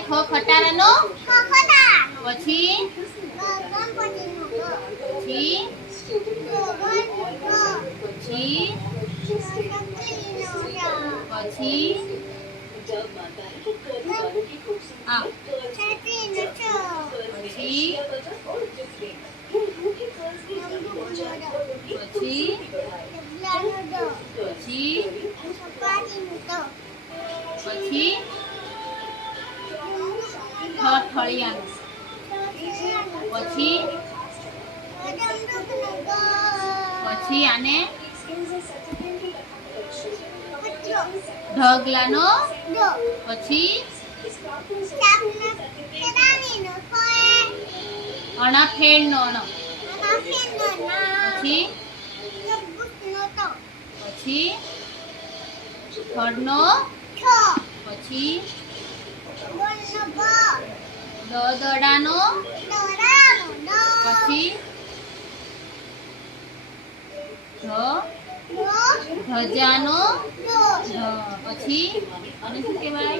ખ ખટારાનો પછી પછી પછી પછી આ પછી પછી પછી પછી થળિયાનું પછી પછી આને ઢગલાનો પછી અણાફેણનો અણ પછી પછી થડનો પછી દડાનો પછી ધજાનો પછી અને શું કહેવાય